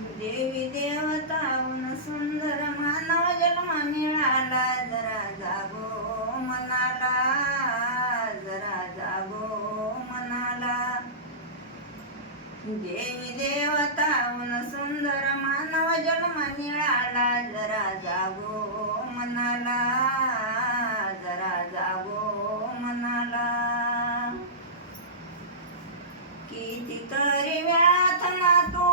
देवी देवताहून सुंदर मानव जन्म मिळाला, जरा जागो मनाला, जरा जागो मनाला. देवी देवताहून सुंदर मानव जन्म मिळाला, जरा जागो मनाला, जरा जागो मनाला. कितीतरी वेळात ना तू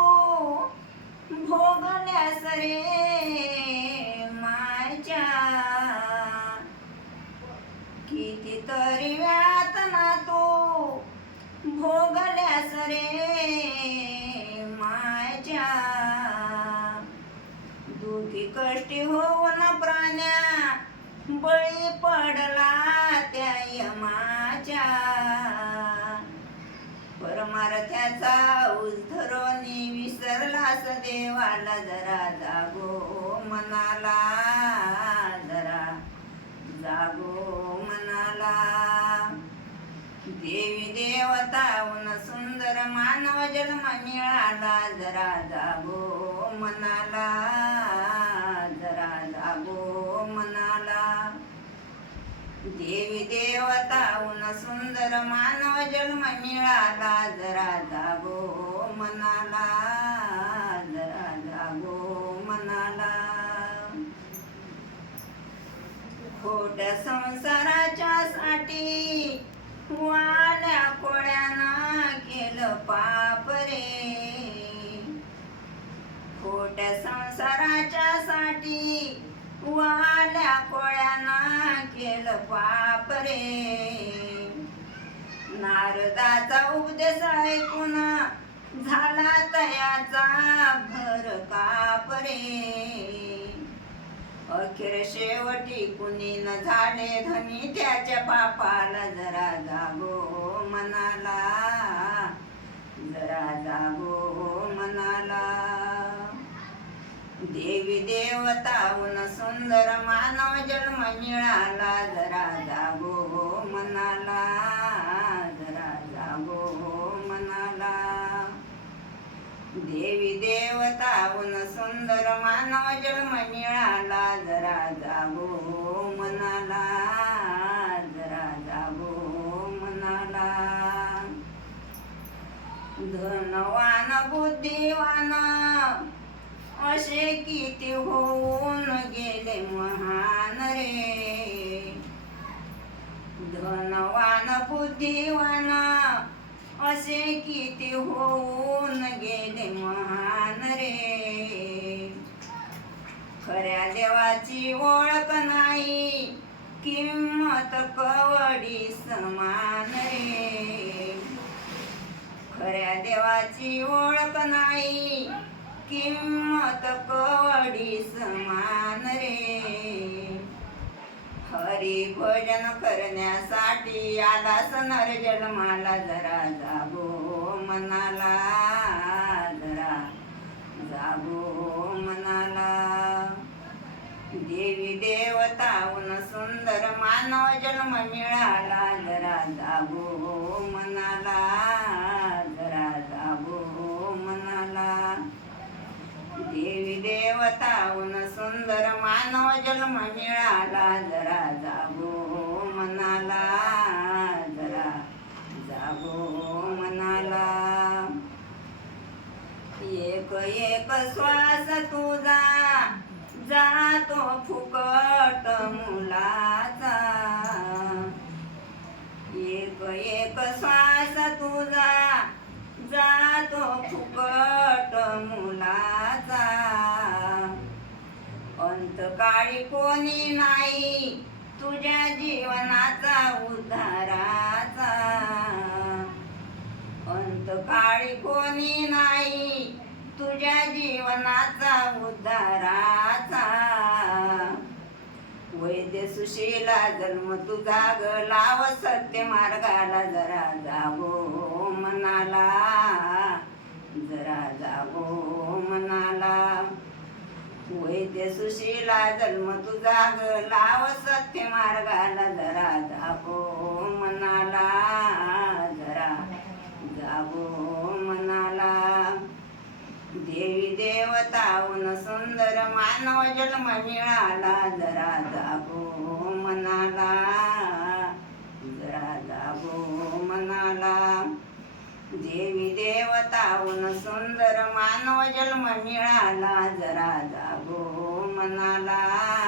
भोगल्यास रे मायच्या, कितीतरी वेळात ना तू भोगल्यास रे मायच्या. दुखी कष्टी होऊन प्राण्या बळी पडला त्या यमाच्या. परमार्थ्याचा उद्धरोनी विसरलास देवाला, जरा जागो मनाला, जरा जागो मनाला. देवी देवताहून सुंदर मानव जन्म मिळाला, जरा जागो मनाला, जरा जागो मनाला. देवी देवताहून सुंदर मानव जन्म मिळाला, जरा जागो मनाला, जरा जागो मनाला. खोट्या संसाराच्या साठी वाल्या कोळ्यानं केलं पाप रे. खोट्या संसाराच्या साठी वाल्या कोळ्यानं केलं पाप रे. नारदाचा उपदेश ऐकून झाला तयाचा भर काप रे. अखेर शेवटी कुणी न झाले धनी त्याच्या पापाला, जरा जागो मनाला, जरा जागो मनाला. देवी देवताहून सुंदर मानव जन्म मिळाला, जरा जागो मनाला, जरा जागो मनाला. देवी देवताहून सुंदर मानव जन्म मिळाला, जरा जागो मनाला, जरा जागो मनाला. धनवान बुद्धिवान असे किती होऊन गेले महान रे. धनवान बुद्धिवान असे किती होऊन गेले महान रे. खऱ्या देवाची ओळख नाही, किंमत कवडी समान रे. खऱ्या देवाची ओळख नाही, किंमत कवडी समान रे. हरी भजन करण्यासाठी आलास नर जन्माला, जरा जागो मनाला, जरा जागो मनाला. देवी देवताहून सुंदर मानव जन्म मिळाला, जरा जागो मनाला, जरा जागो मनाला. देवी देवताहून सुंदर मानव जन्म मिळाला, जरा जागो मनाला, जरा जागो मनाला. एक एक श्वास तुझा जातो फुकट मुलाचा. एक एक श्वास तुझा जातो फुकट मुलाचा. अंतकाळी कोणी नाही तुझ्या जीवनाचा उद्धाराचा. अंतकाळी कोणी नाही तुझ्या जीवनाचा उद्धाराचा. वैद्य सुशीला जन्म तुझा ग लाव सत्य मार्गाला, जरा जागो मनाला, जरा जागो मनाला. वैद्य सुशीला जन्म तुझा ग लाव सत्य मार्गाला, जरा जागो मनाला, जरा जागो मनाला. देवी देवताहून सुंदर मानव जन्म मिळाला, जरा जागो मनाला, जरा जागो मनाला. देवी देवताहून सुंदर मानव जन्म मिळाला, जरा जागो मनाला.